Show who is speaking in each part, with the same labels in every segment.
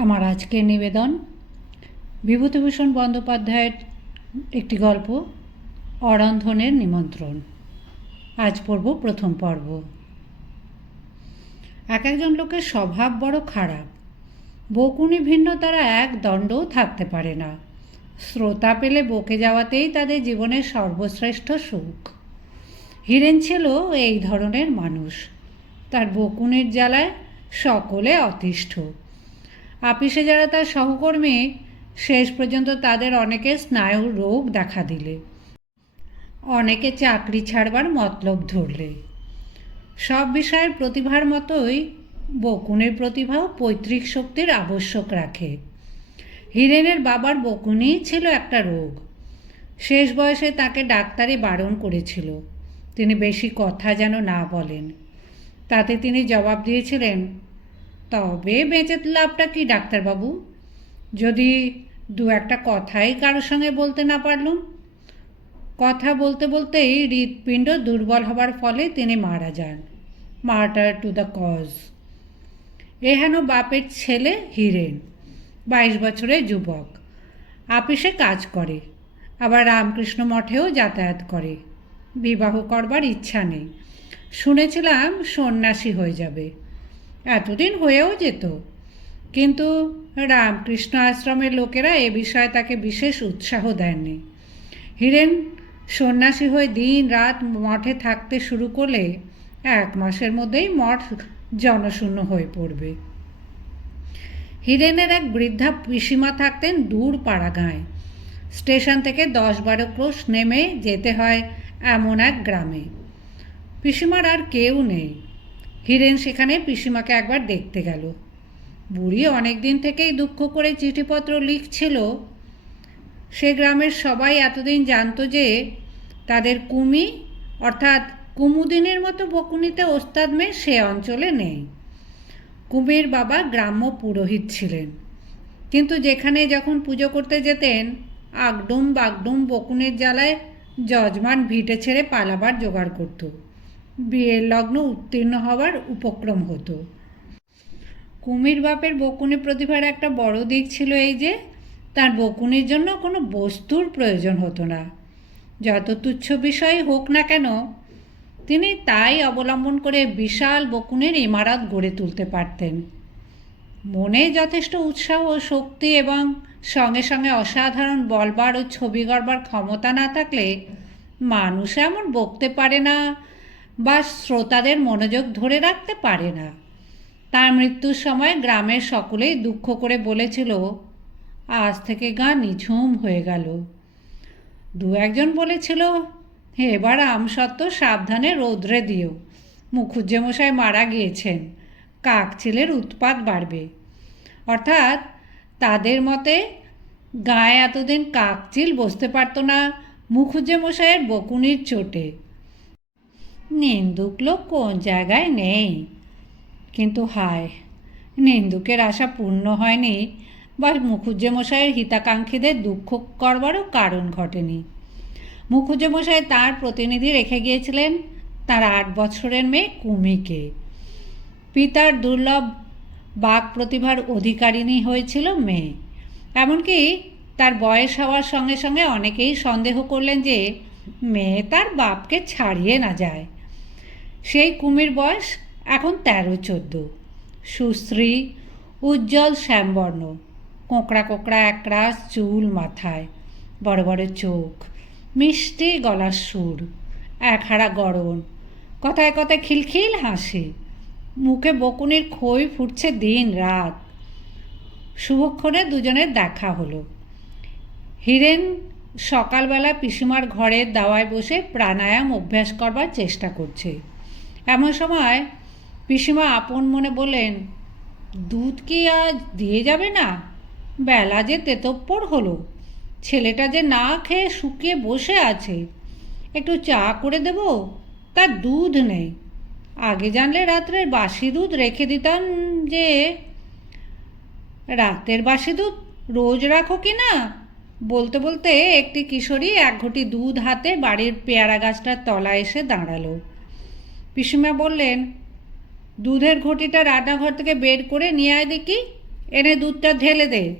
Speaker 1: আমার আজকের নিবেদন বিভূতিভূষণ বন্দ্যোপাধ্যায়ের একটি গল্প, অরন্ধনের নিমন্ত্রণ। আজ পড়ব প্রথম পর্ব। এক একজন লোকের স্বভাব বড় খারাপ। বকুনি ভিন্ন তারা এক দণ্ডও থাকতে পারে না। শ্রোতা পেলে বকে যাওয়াতেই তাদের জীবনের সর্বশ্রেষ্ঠ সুখ। হিরেন ছিল এই ধরনের মানুষ। তার বকুনির জ্বালায় সকলে অতিষ্ঠ। আপিসে যারা তার সহকর্মী, শেষ পর্যন্ত তাদের অনেকে স্নায়ু রোগ দেখা দিলে। অনেকে চাকরি ছাড়বার মতলব ধরলে। সব বিষয়ের প্রতিভার মতোই বকুনের প্রতিভাও পৈতৃক শক্তির আবশ্যক রাখে। হিরেনের বাবার বকুনি ছিল একটা রোগ। শেষ বয়সে তাকে ডাক্তারে বারণ করেছিল। তিনি বেশি কথা যেন না বলেন। তাতে তিনি জবাব দিয়েছিলেন তবে বেঁচে লাভটা কি, ডাক্তারবাবু? যদি দু একটা কথাই কারোর সঙ্গে বলতে না পারলুম। কথা বলতে বলতেই হৃৎপিণ্ড দুর্বল হবার ফলে তিনি মারা যান। Martyr to the cause. এহেন বাপের ছেলে হিরেন, বাইশ বছরের যুবক। আপিসে কাজ করে, আবার রামকৃষ্ণ মঠেও যাতায়াত করে। বিবাহ করবার ইচ্ছা নেই। শুনেছিলাম সন্ন্যাসী হয়ে যাবে। এতদিন হয়েও যেত। কিন্তু রামকৃষ্ণ আশ্রমের লোকেরা এ বিষয়ে তাকে বিশেষ উৎসাহ দেননি। হিরেন সন্ন্যাসী হয়ে দিন রাত মঠে থাকতে শুরু করলে এক মাসের মধ্যেই মঠ জনশূন্য হয়ে পড়বে। হিরেনের এক বৃদ্ধা পিসিমা থাকতেন দূর পাড়াগাঁয়। স্টেশন থেকে দশ বারো ক্রোশ নেমে যেতে হয় এমন এক গ্রামে। পিসিমার আর কেউ নেই। হিরেন সেখানে পিসিমাকে একবার দেখতে গেল। বুড়ি অনেক দিন থেকেই দুঃখ করে চিঠিপত্র লিখছিল। সে গ্রামের সবাই এতদিন জানতো যে তাদের কুমি, অর্থাৎ কুমুদিনের মতো বকুনিতে ওস্তাদ মেয়ে সে অঞ্চলে নেই। কুমির বাবা গ্রাম্য পুরোহিত ছিলেন। কিন্তু যেখানে যখন পুজো করতে যেতেন, আগডুম বাগডুম বকুনের জ্বালায় যজমান ভিটে ছেড়ে পালাবার জোগাড় করত। লগ্ন উত্তীর্ণ হওয়ার উপক্রম হতো। কুমির বাপের বকুনি প্রতিভার একটা বড় দিক ছিল এই যে, তার বকুনির জন্য কোনো বস্তুর প্রয়োজন হতো না। যত তুচ্ছ বিষয় হোক না কেন, তিনি তাই অবলম্বন করে বিশাল বকুনের ইমারত গড়ে তুলতে পারতেন। মনে যথেষ্ট উৎসাহ ও শক্তি এবং সঙ্গে সঙ্গে অসাধারণ বলবার ও ছবি গড়বার ক্ষমতা না থাকলে মানুষ এমন বকতে পারে না বা শ্রোতাদের মনোযোগ ধরে রাখতে পারে না। তার মৃত্যুর সময় গ্রামের সকলেই দুঃখ করে বলেছিল, আজ থেকে গা নিঝুম হয়ে গেল। দু একজন বলেছিল এবার আমসত্ত্ব সাবধানে রৌদ্রে দিও। মুখুজ্জে মশাই মারা গিয়েছেন কাকচিলের উৎপাত বাড়বে। অর্থাৎ তাদের মতে, গায়ে এতদিন কাকচিল বসতে পারতো না মুখুজ্জে মশাইয়ের বকুনির চোটে। নিন্দুক লোক কোন জায়গায় নেই। কিন্তু হায়, নিন্দুকের আশা পূর্ণ হয়নি, বা মুখুজ্জে মশাইয়ের হিতাকাঙ্ক্ষীদের দুঃখ করবারও কারণ ঘটেনি। মুখুজ্জে মশাই তার প্রতিনিধি রেখে গিয়েছিলেন তার আট বছরের মেয়ে কুমিকে। পিতার দুর্লভ বাক প্রতিভার অধিকারিণী হয়েছিল মেয়ে। এমনকি তার বয়স হওয়ার সঙ্গে সঙ্গে অনেকেই সন্দেহ করলেন যে মেয়ে তার বাপকে ছাড়িয়ে না যায়। সেই কুমির বয়স এখন তেরো চোদ্দ। সুশ্রী, উজ্জ্বল শ্যামবর্ণ, কোঁকড়া কোঁকড়া একরাশ চুল মাথায়, বড় বড় চোখ, মিষ্টি গলার সুর এক হাড়া গড়ন, কথায় কথায় খিলখিল হাসি, মুখে বকুনির খই ফুটছে দিন রাত। শুভক্ষণে দুজনের দেখা হলো। হিরেন সকালবেলা পিসিমার ঘরের দাওয়ায় বসে প্রাণায়াম অভ্যাস করবার চেষ্টা করছে। এমন সময় পিসিমা আপন মনে বললেন, দুধ কি আজ দিয়ে যাবে না? বেলা যে তেতপ্পর হলো। ছেলেটা যে না খেয়ে শুকিয়ে বসে আছে। একটু চা করে দেব? তার দুধ নেই। আগে জানলে রাত্রের বাসি দুধ রেখে দিতাম যে, রাতের বাসি দুধ রোজ রাখো কি না? বলতে বলতে একটি কিশোরী এক ঘটি দুধ হাতে বাড়ির পেয়ারা গাছটার তলায় এসে দাঁড়াল। পিসিমা বললেন, দুধের ঘটিটা রান্নাঘর থেকে বের করে নিয়ে আয় দেখি, এনে দুধটা ঢেলে দে।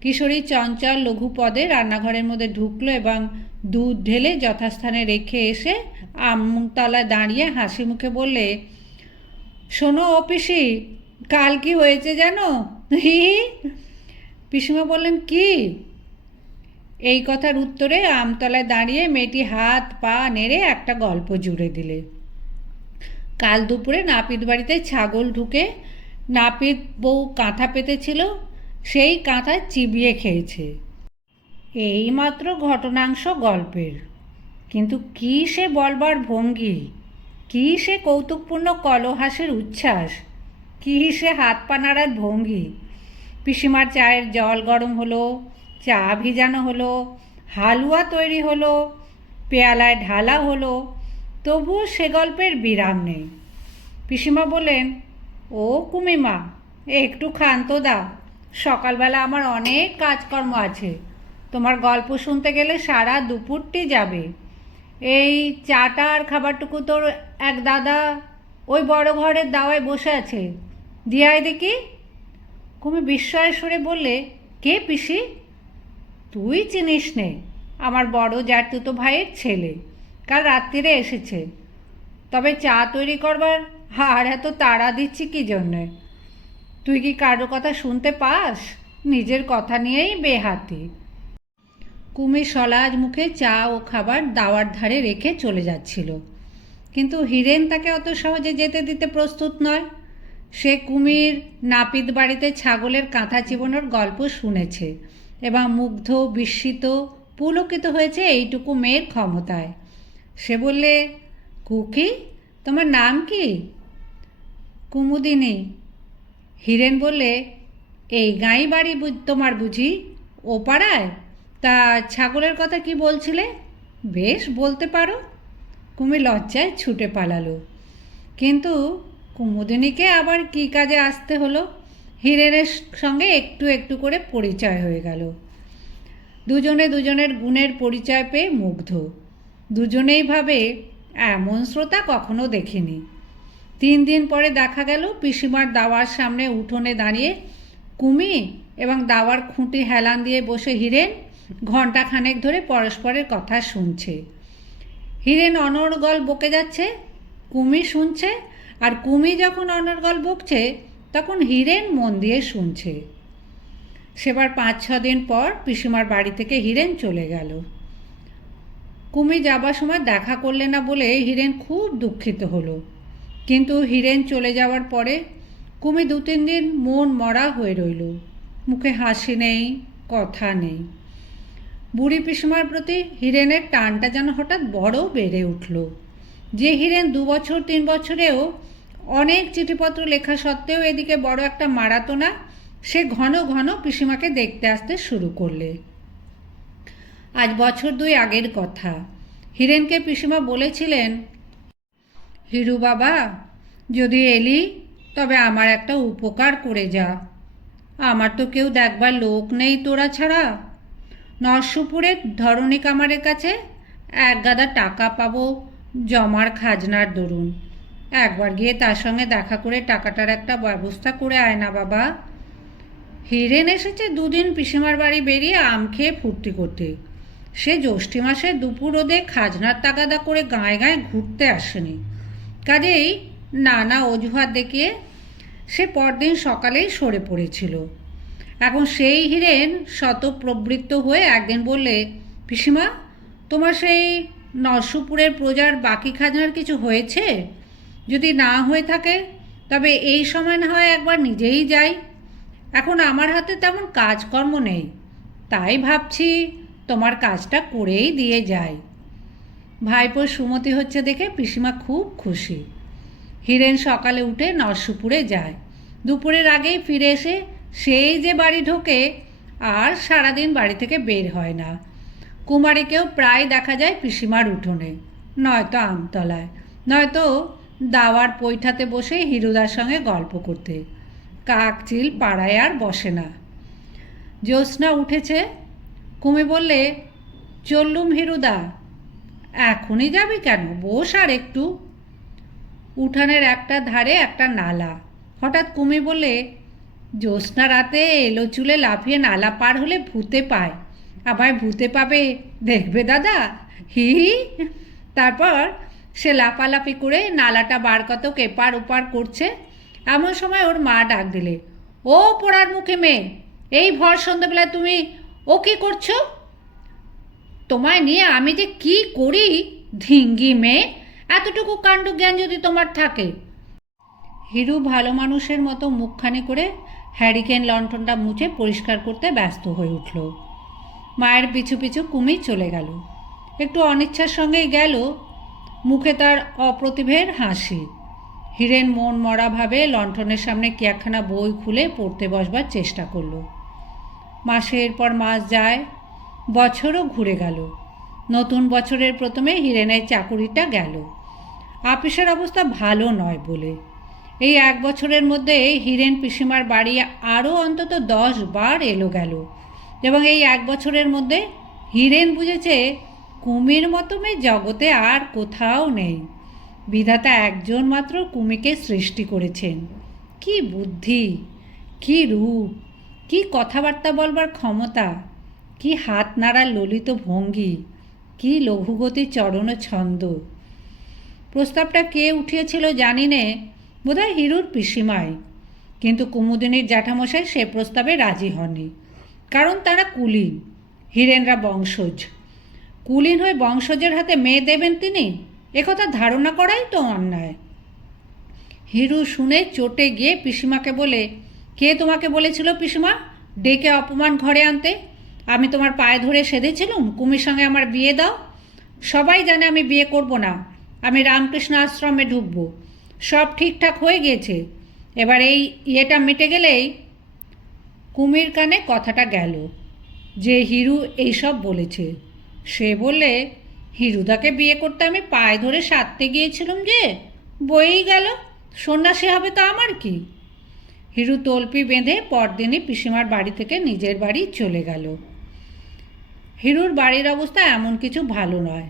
Speaker 1: কিশোরী চঞ্চল লঘু পদে রান্নাঘরের মধ্যে ঢুকলো এবং দুধ ঢেলে যথাস্থানে রেখে এসে আমতলায় দাঁড়িয়ে হাসি মুখে বললে, শোনো ও পিসি, কাল কি হয়েছে হি হি। পিসিমা বললেন, কি? এই কথার উত্তরে আমতলায় দাঁড়িয়ে মেয়েটি হাত পা নেড়ে একটা গল্প জুড়ে দিলে। কাল দুপুরে নাপিত বাড়িতে ছাগল ঢুকে নাপিত বউ কাঁথা পেতেছিল, সেই কাঁথা চিবিয়ে খেয়েছে। এইমাত্র ঘটনাংশ গল্পের। কিন্তু কী সে বলবার ভঙ্গি? কী সে কৌতুকপূর্ণ কলহাসের উচ্ছ্বাস? কী সে হাত পা নাড়ার ভঙ্গি? পিসিমার চায়ের জল গরম হলো, চা ভিজানো হলো, হালুয়া তৈরি হলো, পেয়ালায় ঢালা হলো তবুও সে গল্পের বিরাম নেই। পিসিমা বললেন, ও কুমিমা, একটু ক্ষান্ত দাও। সকালবেলা আমার অনেক কাজকর্ম আছে। তোমার গল্প শুনতে গেলে সারা দুপুরটি যাবে। এই চাটা আর খাবারটুকু তোর এক দাদা ওই বড় ঘরের দাওয়ায় বসে আছে। দিয়াই দেখি। কুমি বিস্ময়ের সুরে বললে, কে পিসি? তুই চিনিস নে, আমার বড় জ্যাঠতুতো ভাইয়ের ছেলে। কাল রাত্রিরে এসেছে। তবে চা তৈরি করবার আর এত তাড়া দিচ্ছি কি জন্যে? তুই কি কারও কথা শুনতে পাস? নিজের কথা নিয়েই বেহাতি। কুমির সলাজ মুখে চা ও খাবার দাওয়ার ধারে রেখে চলে যাচ্ছিল। কিন্তু হিরেন তাকে অত সহজে যেতে দিতে প্রস্তুত নয়। সে কুমির নাপিত বাড়িতে ছাগলের কাঁথা চিবনোর গল্প শুনেছে এবং মুগ্ধ, বিস্মিত, পুলকিত হয়েছে এইটুকু মেয়ের ক্ষমতায়। সে বললে, কুকি, তোমার নাম কি? কুমুদিনী। হীরেন বললে, এই গাঁই বাড়ি তোমার বুঝি? ও পাড়ায়? তা ছাগলের কথা কি বলছিলে? বেশ, বলতে পারো। কুমি লজ্জায় ছুটে পালালো। কিন্তু কুমুদিনীকে আবার কি কাজে আসতে হলো? হীরেনের সঙ্গে একটু একটু করে পরিচয় হয়ে গেল। দুজনে দুজনের গুণের পরিচয় পেয়ে মুগ্ধ। দুজনেই ভাবে, এমন শ্রোতা কখনো দেখিনি। তিন দিন পরে দেখা গেল, পিসিমার দাওয়ার সামনে উঠোনে দাঁড়িয়ে, কুমি এবং দাওয়ার খুঁটি হেলান দিয়ে বসে হিরেন ঘণ্টাখানেক ধরে পরস্পরের কথা শুনছে। হিরেন অনর্গল বকে যাচ্ছে, কুমি শুনছে, আর কুমি যখন অনর্গল বকছে, তখন হিরেন মন দিয়ে শুনছে। সেবার পাঁচ ছ দিন পর পিসিমার বাড়ি থেকে হিরেন চলে গেল। কুমি যাবার সময় দেখা করলে না বলে হিরেন খুব দুঃখিত হলো। কিন্তু হিরেন চলে যাওয়ার পরে কুমি দু তিন দিন মন মরা হয়ে রইল। মুখে হাসি নেই, কথা নেই। বুড়ি পিসিমার প্রতি হিরেনের টানটা যেন হঠাৎ বড় বেড়ে উঠল। যে হিরেন দু বছর, তিন বছরেও অনেক চিঠিপত্র লেখা সত্ত্বেও এদিকে বড় একটা মারাতো না সে ঘন ঘন পিসিমাকে দেখতে আসতে শুরু করলে। আজ বছর দুই আগের কথা। হিরেনকে পিসিমা বলেছিলেন, হিরু বাবা, যদি এলি, তবে আমার একটা উপকার করে যা। আমার তো কেউ দেখবার লোক নেই তোরা ছাড়া। নরসুপুরের ধরণী কামারের কাছে এক গাদা টাকা পাবো জমার খাজনার দরুন। একবার গিয়ে তার সঙ্গে দেখা করে টাকাটার একটা ব্যবস্থা করে আয় না বাবা। হিরেন এসেছে দুদিন পিসিমার বাড়ি বেরিয়ে আম খেয়ে ফুর্তি করতে। সে জ্যৈষ্ঠী মাসে দুপুর রোদে খাজনার তাগাদা করে গায়ে গায়ে ঘুরতে আসেনি। কাজেই নানা অজুহাত দেখিয়ে সে পরদিন সকালেই সরে পড়েছিল। এখন সেই হিরেন শতপ্রবৃত্ত হয়ে একদিন বললে, পিসিমা, তোমার সেই নরসুপুরের প্রজার বাকি খাজনার কিছু হয়েছে? যদি না হয়ে থাকে, তবে এই সময় না হয় একবার নিজেই যাই। এখন আমার হাতে তেমন কাজকর্ম নেই। তাই ভাবছি তোমার কাজটা করেই দিয়ে যাই। ভাইপোর সুমতি হচ্ছে দেখে পিসিমা খুব খুশি। হিরেন সকালে উঠে নরসুপুরে যায়। দুপুরের আগেই ফিরে এসে সেই যে বাড়ি ঢোকে আর সারাদিন বাড়ি থেকে বের হয় না। কুমারীকেও প্রায় দেখা যায় পিসিমার উঠোনে। নয়তো আমতলায়, নয়তো দাওয়ার পৈঠাতে বসে হিরুদার সঙ্গে গল্প করতে। কাকচিল পাড়ায় আর বসে না। জ্যোৎস্না উঠেছে কুমি বললে, চললুম হিরুদা, এখনই যাবি কেন? বস আর একটু। উঠানের একটা ধারে একটা নালা। হঠাৎ কুমি বললে, জ্যোৎস্না রাতে এলো চুলে লাফিয়ে নালা পার হলে ভূতে পায়। আমায় ভূতে পাবে, দেখবে দাদা? হি তারপর সে লাফালাফি করে নালাটা বার কত এপার ওপার করছে। এমন সময় ওর মা ডাক দিলে, ও পোড়ার মুখে মেয়ে, এই ভর সন্ধ্যাবেলায় তুমি ও কি করছ? তোমায় নিয়ে আমি যে কি করি, ধিঙ্গি মেয়ে? এতটুকু কাণ্ড জ্ঞান যদি তোমার থাকে। হিরু ভালো মানুষের মতো মুখখানি করে হ্যারিকেন লণ্ঠনটা মুছে পরিষ্কার করতে ব্যস্ত হয়ে উঠল। মায়ের পিছু পিছু কুমির চলে গেল। একটু অনিচ্ছার সঙ্গেই গেল মুখে তার অপ্রতিভের হাসি। হিরেন মন মরাভাবে লণ্ঠনের সামনে কি একখানা বই খুলে পড়তে বসবার চেষ্টা করল। মাসের পর মাস যায়, বছরও ঘুরে গেল। নতুন বছরের প্রথমে হিরেনের চাকুরিটা গেল। আপিসের অবস্থা ভালো নয় বলে। এই এক বছরের মধ্যে হিরেন পিসিমার বাড়ি আরও অন্তত দশ বার এলো গেল এবং এই এক বছরের মধ্যে হিরেন বুঝেছে কুমির মতো মেয়ে জগতে আর কোথাও নেই। বিধাতা একজন মাত্র কুমিকে সৃষ্টি করেছেন। কি বুদ্ধি, কি রূপ কি কথাবার্তা বলবার ক্ষমতা? কি হাত নাড়ার ললিত ভঙ্গি? কি লঘুগতি চরণ ছন্দ? প্রস্তাবটা কে উঠিয়েছিল জানি নে, বোধহয় হিরুর পিসিমাই। কিন্তু কুমুদিনীর জ্যাঠামশাই সে প্রস্তাবে রাজি হননি। কারণ তারা কুলীন হিরেনরা বংশজ। কুলীন হয়ে বংশজের হাতে মেয়ে দেবেন তিনি? একথা ধারণা করাই তো অন্যায়। হিরু শুনে চটে গিয়ে পিসিমাকে বলে কে তোমাকে বলেছিল, পিসিমা? ডেকে অপমান ঘরে আনতে। আমি তোমার পায়ে ধরে সেধেছিলুম? কুমির সঙ্গে আমার বিয়ে দাও। সবাই জানে আমি বিয়ে করব না। আমি রামকৃষ্ণ আশ্রমে ঢুকবো। সব ঠিকঠাক হয়ে গিয়েছে। এবার এই ইয়েটা মিটে গেলেই কুমির কানে কথাটা গেল। যে হিরু এইসব বলেছে। সে বললে, হিরুদাকে বিয়ে করতে আমি পায়ে ধরে সারতে গিয়েছিলাম যে? বয়েই গেল। সন্ন্যাসী হবে তো আমার কি? হিরু তলপি বেঁধে পরদিনই পিসিমার বাড়ি থেকে নিজের বাড়ি চলে গেল। হিরুর বাড়ির অবস্থা এমন কিছু ভালো নয়।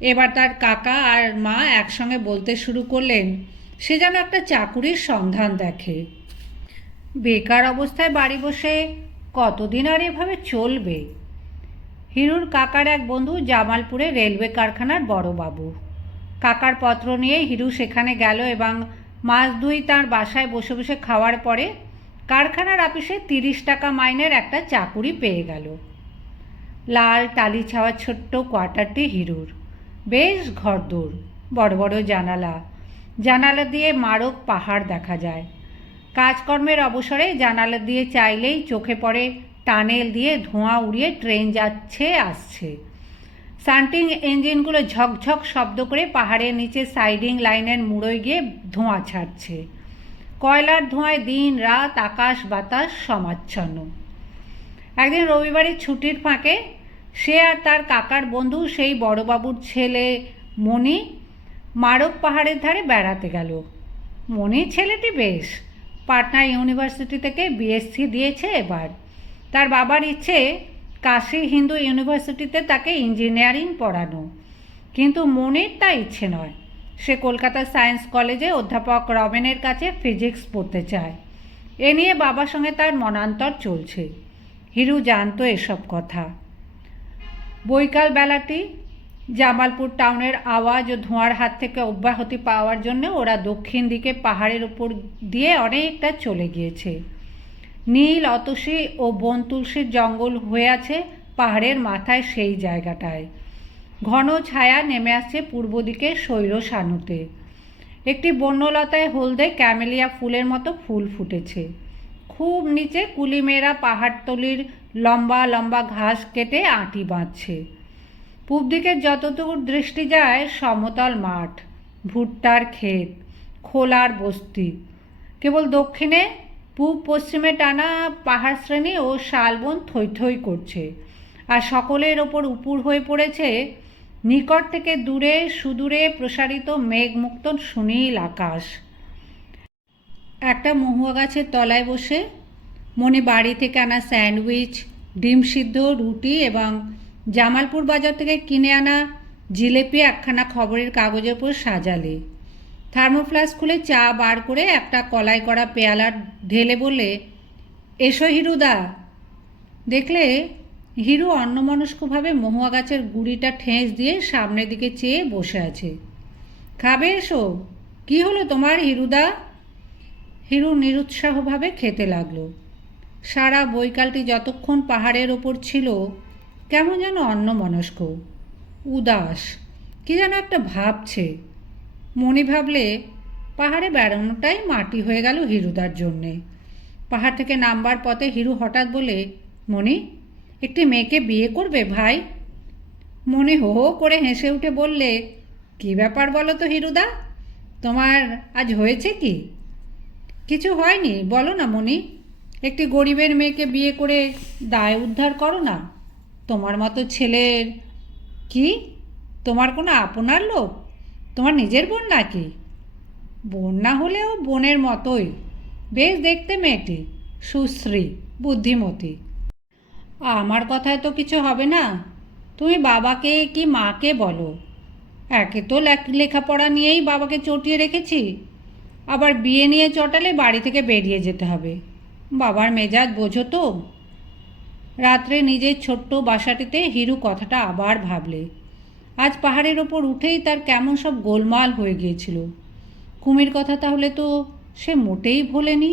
Speaker 1: এবার তার কাকা আর মা একসঙ্গে বলতে শুরু করলেন, সে যেন একটা চাকুরির সন্ধান দেখে। বেকার অবস্থায় বাড়ি বসে কতদিন আর এভাবে চলবে? হিরুর কাকার এক বন্ধু জামালপুরে রেলওয়ে কারখানার বড়বাবু। কাকার পত্র নিয়ে হিরু সেখানে গেল এবং মাস দুই তার বাসায় বসে বসে খাওয়ার পরে কারখানার অফিসে তিরিশ টাকা মাইনের একটা চাকুরি পেয়ে গেল। লাল টালি ছাওয়া ছোট্ট কোয়ার্টারটি হিরুর। বেশ ঘরদোর, বড় বড় জানালা। জানালা দিয়ে মারক পাহাড় দেখা যায়। কাজকর্মের অবসরে জানালা দিয়ে চাইলেই চোখে পড়ে টানেল দিয়ে ধোঁয়া উড়িয়ে ট্রেন যাচ্ছে, আসছে। সান্টিং ইঞ্জিনগুলো ঝকঝক শব্দ করে পাহাড়ের নিচে সাইডিং লাইনের মুড়োয় গিয়ে ধোঁয়া ছাড়ছে। কয়লার ধোঁয়ায় দিন, রাত, আকাশ, বাতাস সমাচ্ছন্ন। একদিন রবিবারের ছুটির ফাঁকে সে আর তার কাকার বন্ধু সেই বড়বাবুর ছেলে মণি মারক পাহাড়ের ধারে বেড়াতে গেল। মণি ছেলেটি বেশ। পাটনা ইউনিভার্সিটি থেকে বিএসসি দিয়েছে এবার। তার বাবার ইচ্ছে কাশী হিন্দু ইউনিভার্সিটিতে তাকে ইঞ্জিনিয়ারিং পড়ানো। কিন্তু মনের তা ইচ্ছে নয়। সে কলকাতা সায়েন্স কলেজে অধ্যাপক রমেনের কাছে ফিজিক্স পড়তে চায়। এ নিয়ে বাবার সঙ্গে তার মনান্তর চলছে। হিরু জানতো এসব কথা। বৈকাল বেলাটি জামালপুর টাউনের আওয়াজ ও ধোঁয়ার হাত থেকে অব্যাহতি পাওয়ার জন্য ওরা দক্ষিণ দিকে পাহাড়ের উপর দিয়ে অনেকটা চলে গিয়েছে। নীল, অতসী ও বন তুলসীর জঙ্গল হয়ে আছে পাহাড়ের মাথায় সেই জায়গাটায়। ঘন ছায়া নেমে আসছে পূর্ব দিকে শৈল সানুতে। একটি বন্যলতায় হলদে ক্যামেলিয়া ফুলের মতো ফুল ফুটেছে। খুব নিচে কুলিমেরা পাহাড়তলির লম্বা লম্বা ঘাস কেটে আঁটি বাঁধছে। পূব দিকে যতদূর দৃষ্টি যায় সমতল মাঠ, ভুট্টার ক্ষেত, খোলার বস্তি। কেবল দক্ষিণে পূব পশ্চিমে টানা পাহাড় শ্রেণি ও শালবন থই থই করছে। আর সকলের ওপর উপুর হয়ে পড়েছে নিকট থেকে দূরে সুদূরে প্রসারিত মেঘমুক্ত সুনীল আকাশ। একটা মহুয়া গাছের তলায় বসে মনে বাড়ি থেকে আনা স্যান্ডউইচ, ডিম সিদ্ধ, রুটি এবং জামালপুর বাজার থেকে কিনে আনা জিলেপি একখানা খবরের কাগজের উপর সাজালে। থার্মোফ্লাস্ক খুলে চা বার করে একটা কলাই করা পেয়ালা ঢেলে বলে এসো হিরুদা। দেখলে হিরু অন্যমনস্কভাবে মহুয়া গাছের গুড়িটা ঠেস দিয়ে সামনের দিকে চেয়ে বসে আছে। খাবে এসো? কি হলো তোমার হিরুদা? হিরু নিরুৎসাহভাবে খেতে লাগল। সারা বৈকালটি যতক্ষণ পাহাড়ের ওপর ছিল, কেমন যেন অন্যমনস্ক। উদাস। কি যেন একটা ভাবছে। মনি ভাবলে, পাহাড়ে বেড়ানোটাই মাটি হয়ে গেল হিরুদার জন্যে। পাহাড় থেকে নামবার পথে হিরু হঠাৎ বলে, মনি, একটি মেয়েকে বিয়ে করবে ভাই? মনে হো হো করে হেসে উঠে বললে, কি ব্যাপার বলো তো হিরুদা, তোমার আজ হয়েছে কি? কিছু হয়নি, বলো না মনি, একটি গরিবের মেয়েকে বিয়ে করে দায় উদ্ধার করো না। তোমার মতো ছেলের কি? তোমার কোনো আপনার লোক? তোমার নিজের বোন নাকি? বোন না হলেও বোনের মতোই। বেশ দেখতে মেয়েটি, সুশ্রী, বুদ্ধিমতী। আমার কথায় তো কিছু হবে না। তুমি বাবাকে কি মাকে বলো? একে তো লেখ- লেখাপড়া নিয়েই বাবাকে চটিয়ে রেখেছি। আবার বিয়ে নিয়ে চটালে বাড়ি থেকে বেরিয়ে যেতে হবে। বাবার মেজাজ বোঝো তো। রাত্রে নিজের ছোট্ট বাসাটিতে হিরু কথাটা আবার ভাবলে। আজ পাহাড়ের ওপর উঠেই তার কেমন সব গোলমাল হয়ে গিয়েছিল। কুমির কথা তাহলে তো সে মোটেই ভোলেনি।